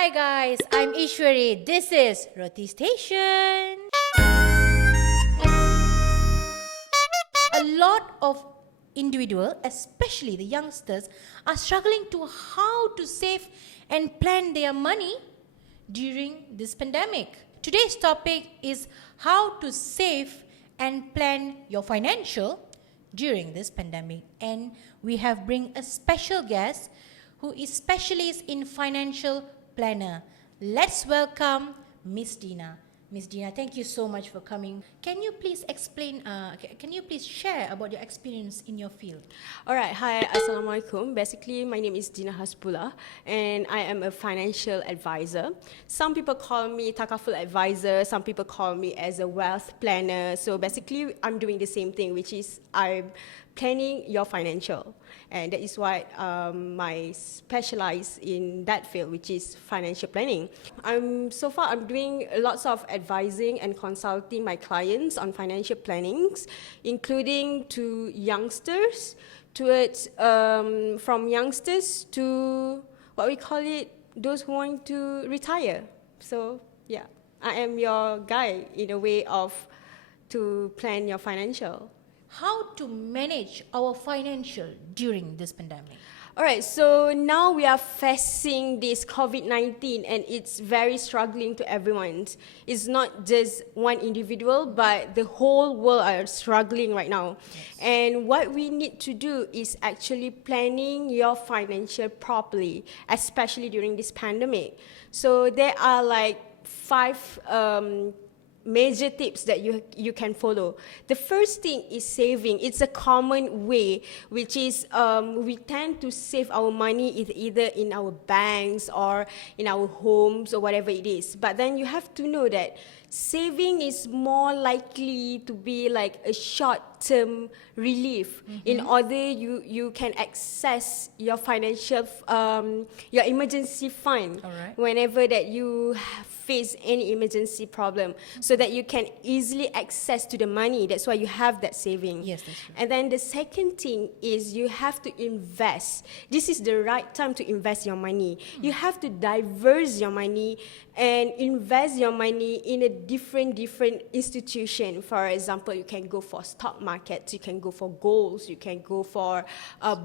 Hi guys, I'm Ishwari. This is Roti Station. A lot of individuals, especially the youngsters, are struggling to how to save and plan their money during this pandemic. Today's topic is how to save and plan your financial during this pandemic, and we have bring a special guest who is specialist in financial planner. Let's welcome Miss Dina. Miss Dina, thank you so much for coming. Can you please explain, can you please share about your experience in your field? Alright, hi, Assalamualaikum. Basically, my name is Hasbullah and I am a financial advisor. Some people call me Takafi advisor, some people call me as a wealth planner. So basically, I'm doing the same thing, which is I'm planning your financial. And that is why I specialize in that field, which is financial planning. So far, I'm doing lots of advising and consulting my clients on financial plannings, including to youngsters, from youngsters to what we call it, those who want to retire. So yeah, I am your guide in a way of to plan your financial. How to manage our financial during this pandemic? Alright, so now we are facing this COVID-19 and it's very struggling to everyone. It's not just one individual, but the whole world are struggling right now. Yes. And what we need to do is actually planning your financial properly, especially during this pandemic. So there are like 5 major tips that you can follow. The first thing is saving. It's a common way, which is we tend to save our money either in our banks or in our homes or whatever it is. But then you have to know that saving is more likely to be like a short-term relief. In order you can access your financial, your emergency fund whenever that you face any emergency problem, so that you can easily access to the money. That's why you have that saving. Yes, that's true. And then the second thing is you have to invest. This is the right time to invest your money. You have to diverse your money and invest your money in a different institution. For example, you can go for stock markets, you can go for golds, you can go for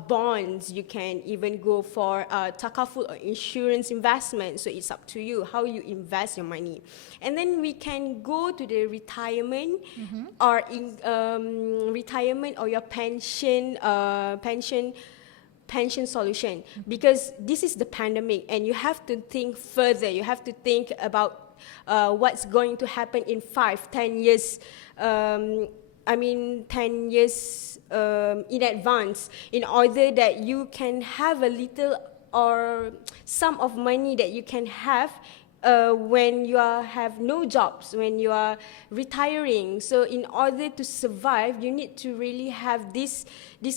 bonds, you can even go for Takafi or insurance investment. So it's up to you how you invest your money. And then we can go to the retirement or in retirement or your pension solution, because this is the pandemic and you have to think further. You have to think about what's going to happen in 5-10 years. 10 years in advance, in order that you can have a little or sum of money that you can have when you have no jobs, when you are retiring. So in order to survive, you need to really have this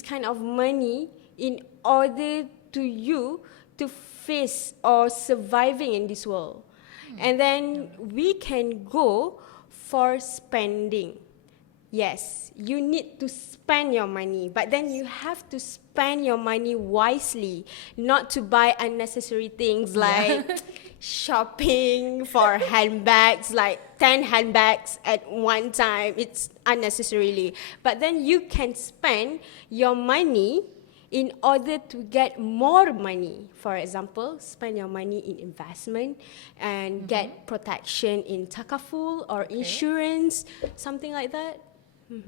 kind of money in order to you to face or surviving in this world. And then we can go for spending. Yes, you need to spend your money, but then you have to spend your money wisely, not to buy unnecessary things like shopping for handbags, like 10 handbags at one time. It's unnecessarily. But then you can spend your money in order to get more money. For example, spend your money in investment and get protection in Takafi or insurance, something like that.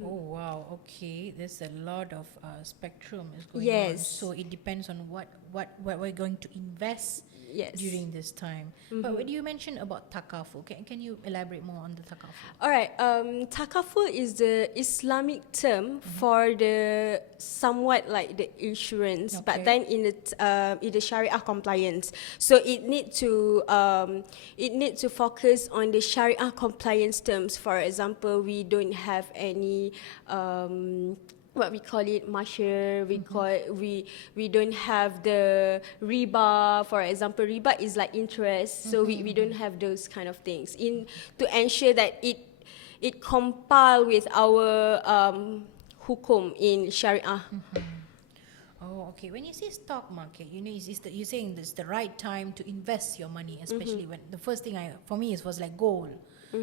Oh wow, okay. There's a lot of spectrum is going on. Yes. So it depends on what we're going to invest during this time. But when you mentioned about Takafi, can you elaborate more on the Takafi? Alright, Takafi is the Islamic term for the somewhat like the insurance, but then in the Sharia compliance. So it need to focus on the Sharia compliance terms. For example, we don't have any what we call it, mashir, we don't have the riba. For example, riba is like interest, so we don't have those kind of things to ensure that it compile with our hukum in Sharia. Oh, okay. When you say stock market, you're saying this the right time to invest your money, especially when the first thing for me was like gold.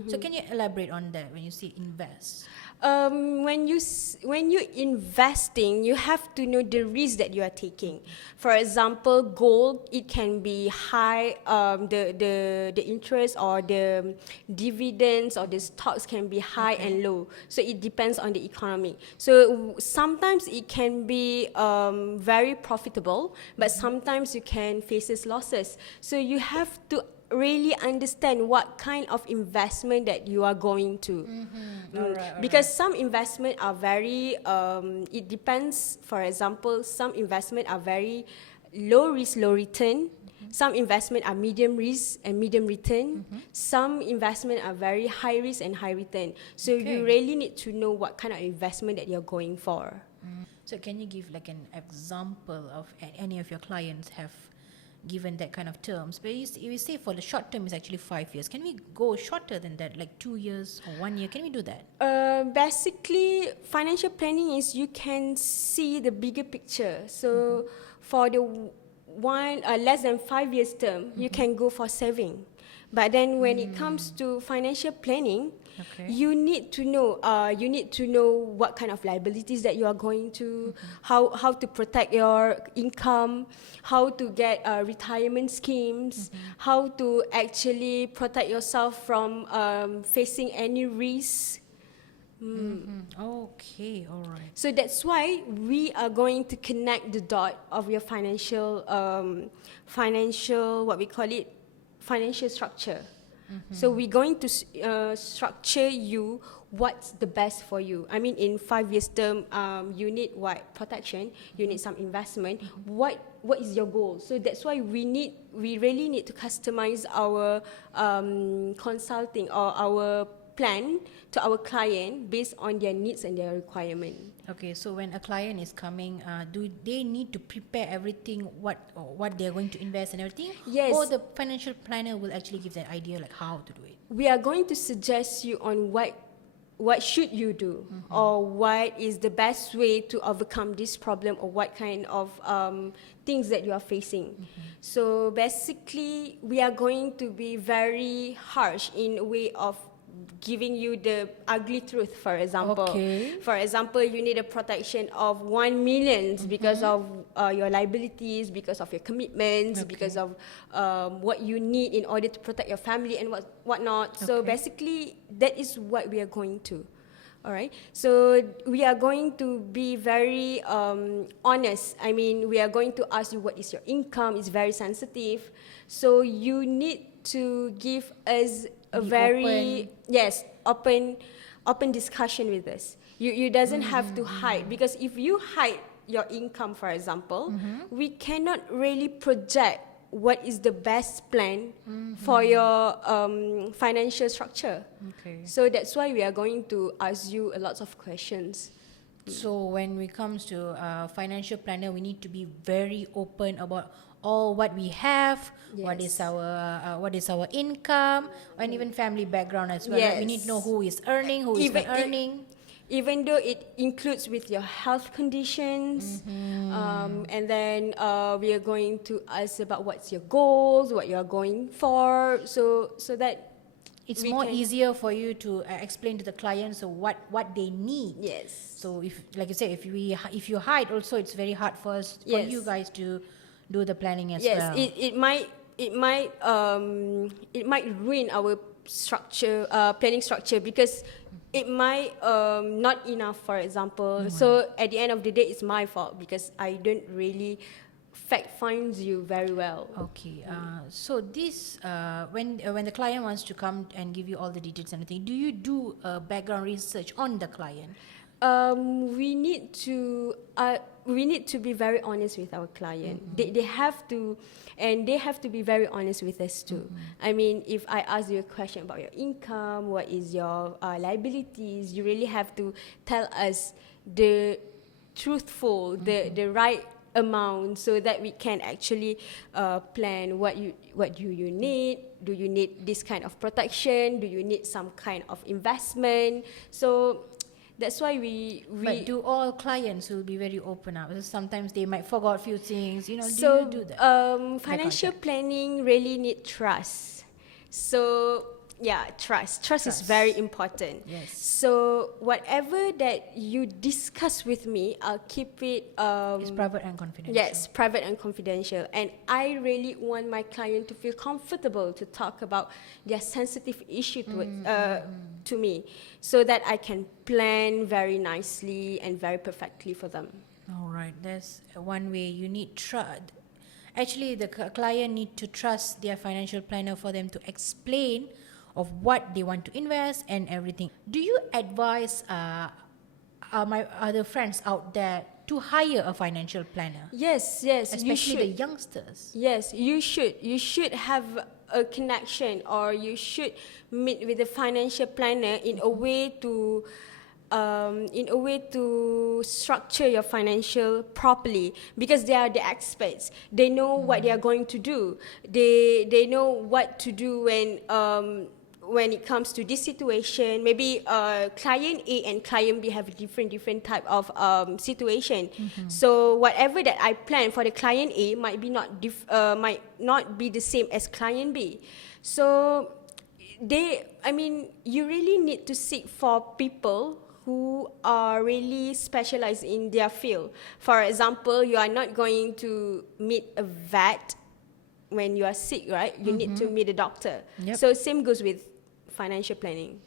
So can you elaborate on that when you say invest? When you investing, you have to know the risk that you are taking. For example, gold, it can be high. The interest or the dividends or the stocks can be high and low. So it depends on the economy. So sometimes it can be very profitable, but sometimes you can faces losses. So you have to really understand what kind of investment that you are going to. Because some investment are very it depends. For example, some investment are very low risk, low return. Some investment are medium risk and medium return. Some investment are very high risk and high return. So you really need to know what kind of investment that you're going for. So can you give like an example of any of your clients have given that kind of terms? But you say for the short term is actually 5 years. Can we go shorter than that, like 2 years or 1 year? Can we do that? Basically, financial planning is you can see the bigger picture. So for the less than 5 years term, you can go for saving. But then when it comes to financial planning, you need to know what kind of liabilities that you are going to, how to protect your income, how to get retirement schemes, how to actually protect yourself from facing any risk. Okay, all right. So that's why we are going to connect the dot of your financial, what we call it, financial structure. So we're going to structure you what's the best for you. I mean, in 5 years term, you need what? Protection. You need some investment. What is your goal? So that's why we really need to customize our consulting or our plan to our client based on their needs and their requirement. Okay, so when a client is coming, do they need to prepare everything, what they're going to invest and everything? Yes. Or the financial planner will actually give that idea like how to do it? We are going to suggest you on what should you do, or what is the best way to overcome this problem, or what kind of things that you are facing. So basically, we are going to be very harsh in a way of giving you the ugly truth. For example, for example, you need a protection of 1 million because of your liabilities, because of your commitments, because of what you need in order to protect your family and whatnot. So basically, that is what we are going to. All right. So we are going to be very honest. I mean, we are going to ask you what is your income. It's very sensitive. So you need to give us a very open discussion with us. You doesn't have to hide, because if you hide your income, for example, we cannot really project what is the best plan for your financial structure. So that's why we are going to ask you a lot of questions. So when it comes to financial planner, we need to be very open about all what we have, what is our income, and even family background as well. Right? We need to know who is earning, who is not earning. Even though it includes with your health conditions, and then we are going to ask about what's your goals, what you are going for, so that it's more easier for you to explain to the clients what they need. Yes. So if, like you say, if you hide, also it's very hard for you guys to do the planning as well. Yes, it might ruin our structure, planning structure, because it might not enough, for example. So at the end of the day, it's my fault because I don't really fact finds you very well. Okay. So this when the client wants to come and give you all the details and everything, do you do background research on the client? We need to be very honest with our client. They have to, and they have to be very honest with us too. I mean, if I ask you a question about your income, what is your liabilities, you really have to tell us the truthful, the right amount, so that we can actually plan what do you need. Do you need this kind of protection? Do you need some kind of investment? So That's why we But do all clients will be very open up? Because sometimes they might forget a few things. You know, do so you do that? financial concept. planning really need trust. So yeah, trust is very Trust. important. Yes. So whatever that you discuss with me, I'll keep it It's private and confidential. yes, private and confidential. And I really want my client to feel comfortable to talk about their sensitive issue to me, so that I can plan very nicely and very perfectly for them. All right, that's one way you need trust. Actually, the client need to trust their financial planner for them to explain of what they want to invest and everything. Do you advise my other friends out there to hire a financial planner, Yes, yes, you especially the should. youngsters? Yes, you should. You should have a connection, or you should meet with a financial planner in a way to structure your financial properly, because they are the experts. They know what they are going to do. They know what to do when it comes to this situation. Maybe client A and client B have a different type of situation. So whatever that I plan for the client A might might not be the same as client B. So you really need to seek for people who are really specialized in their field. For example, you are not going to meet a vet when you are sick, right? You need to meet a doctor. Yep. So same goes with financial planning.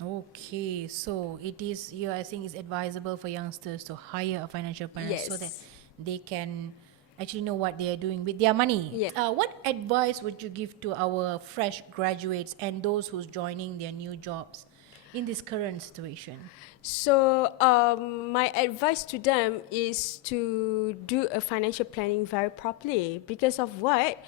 Okay, so it is, you I think it's advisable for youngsters to hire a financial planner so that Yes. they can actually know what they are doing with their money. Yeah. What advice would you give to our fresh graduates and those who's joining their new jobs in this current situation? So my advice to them is to do a financial planning very properly. Because of what?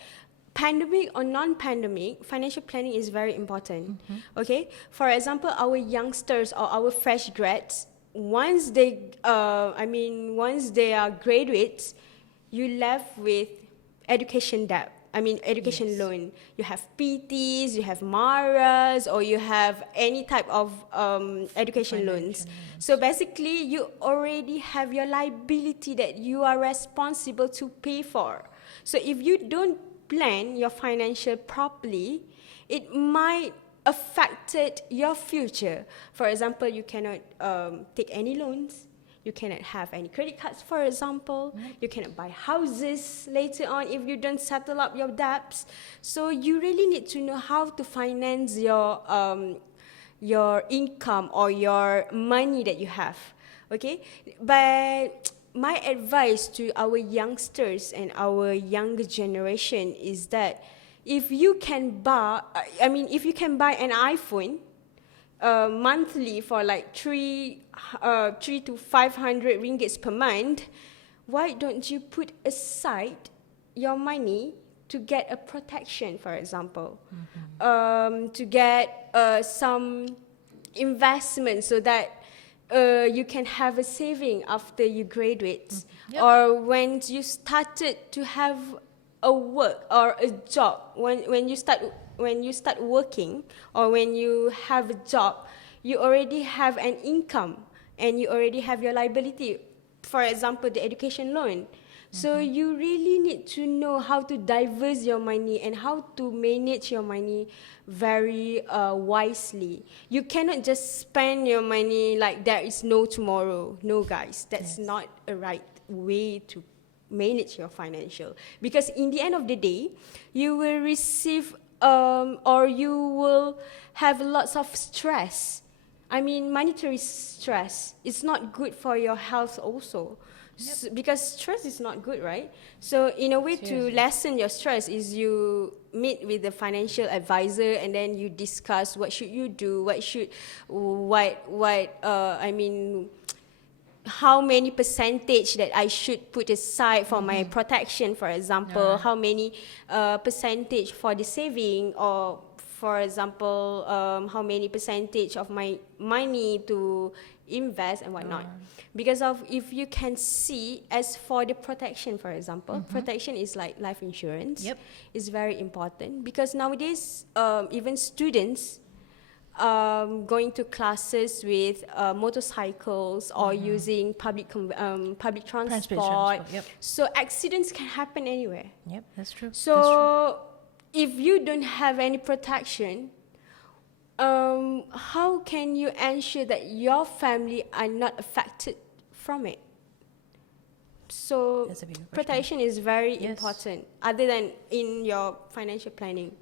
Pandemic or non-pandemic, financial planning is very important. Okay, for example, our youngsters or our fresh grads, once they are graduates, you left with education debt. Education Yes. loan. You have PTs, you have MARAs, or you have any type of education loans. Financial loans. So basically, you already have your liability that you are responsible to pay for. So if you don't plan your financial properly, it might affected your future. For example, you cannot take any loans. You cannot have any credit cards, for example. You cannot buy houses later on if you don't settle up your debts. So you really need to know how to finance your income or your money that you have. Okay, but my advice to our youngsters and our younger generation is that if you can buy an iPhone monthly for like 3 to 500 ringgits per month, why don't you put aside your money to get a protection, for example, to get some investment, so that you can have a saving after you graduate, Yep. or when you started to have a work or a job. When you start working, or when you have a job, you already have an income and you already have your liability. For example, the education loan. So you really need to know how to diverse your money and how to manage your money very wisely. You cannot just spend your money like there is no tomorrow. No, guys, that's Yes. not a right way to manage your financial. Because in the end of the day, you will receive or you will have lots of stress. Monetary stress. It's not good for your health also. Because stress is not good, right? So in a way to Seriously. lessen your stress is you meet with the financial advisor, and then you discuss what should you do, how many percentage that I should put aside for my protection, for example, Alright. how many percentage for the saving, or for example, how many percentage of my money to invest and whatnot. Because of, if you can see, as for the protection, for example, protection is like life insurance. Yep. It's very important, because nowadays even students going to classes with motorcycles or using public transport. Yep. So accidents can happen anywhere. Yep, that's true. So if you don't have any protection, how can you ensure that your family are not affected from it? So That's a big question. protection is very Yes. important, other than in your financial planning.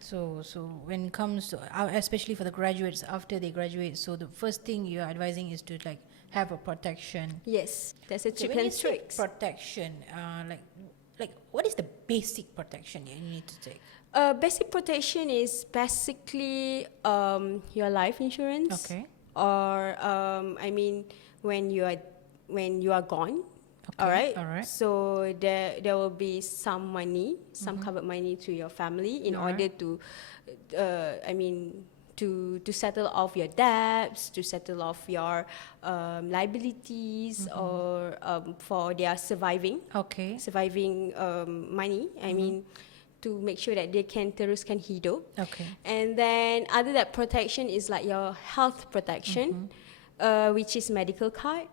So when it comes to, especially for the graduates, after they graduate, so the first thing you're advising is to like have a protection. Yes, that's a So tip when you and say tricks. protection, like what is the basic protection you need to take? Basic protection is basically your life insurance. Okay. Or I mean, when you are gone. Okay, All right. all right. So there will be some money, some covered money to your family in All order to, to settle off your debts, to settle off your liabilities, or for their surviving Okay. money. I mean, to make sure that they can teruskan hidup. Okay. And then other that protection is like your health protection, which is medical card.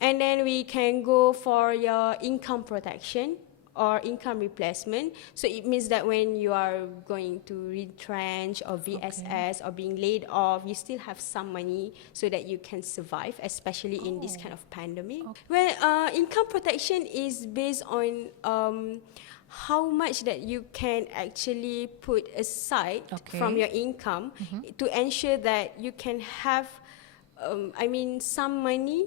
And then we can go for your income protection or income replacement. So it means that when you are going to retrench or VSS or being laid off, you still have some money so that you can survive, especially in this kind of pandemic. Well, income protection is based on how much that you can actually put aside from your income to ensure that you can have, some money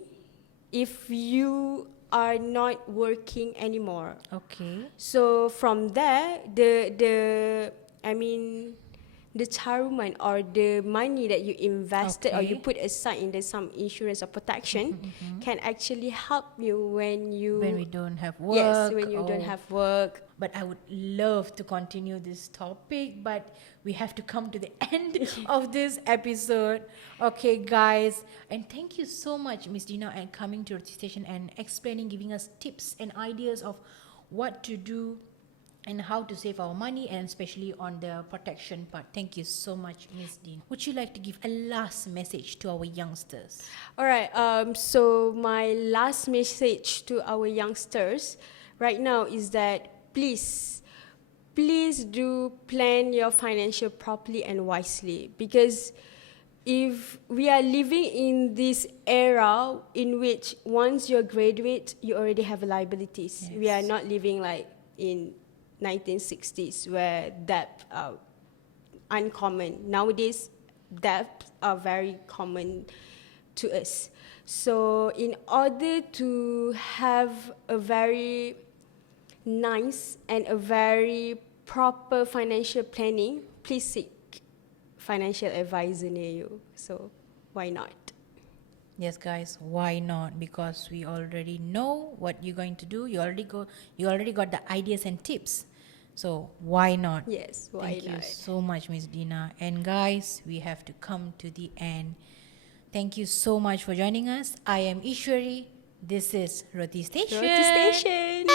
if you are not working anymore. Okay. So from there, the taruman or the money that you invested or you Okay. put aside in some insurance or protection can actually help you when When we don't have work. yes, when you don't or- have work. But I would love to continue this topic, but we have to come to the end of this episode. Okay, guys. And thank you so much, Ms. Dina, and coming to our station and explaining, giving us tips and ideas of what to do and how to save our money, and especially on the protection part. Thank you so much, Ms. Dina. Would you like to give a last message to our youngsters? All right. So my last message to our youngsters right now is that please do plan your financial properly and wisely, because if we are living in this era in which once you graduate, you already have liabilities. Yes. We are not living like in 1960s where debt are uncommon. Nowadays, debts are very common to us. So in order to have a very nice and a very proper financial planning, please seek financial advisor near you. So why not? Yes, guys, why not? Because we already know what you're going to do. You already got the ideas and tips. So why not? Yes, why Thank not? you so much, Ms. Dina. And guys, we have to come to the end. Thank you so much for joining us. I am Ishwari. This is Roti Station. Roti Station.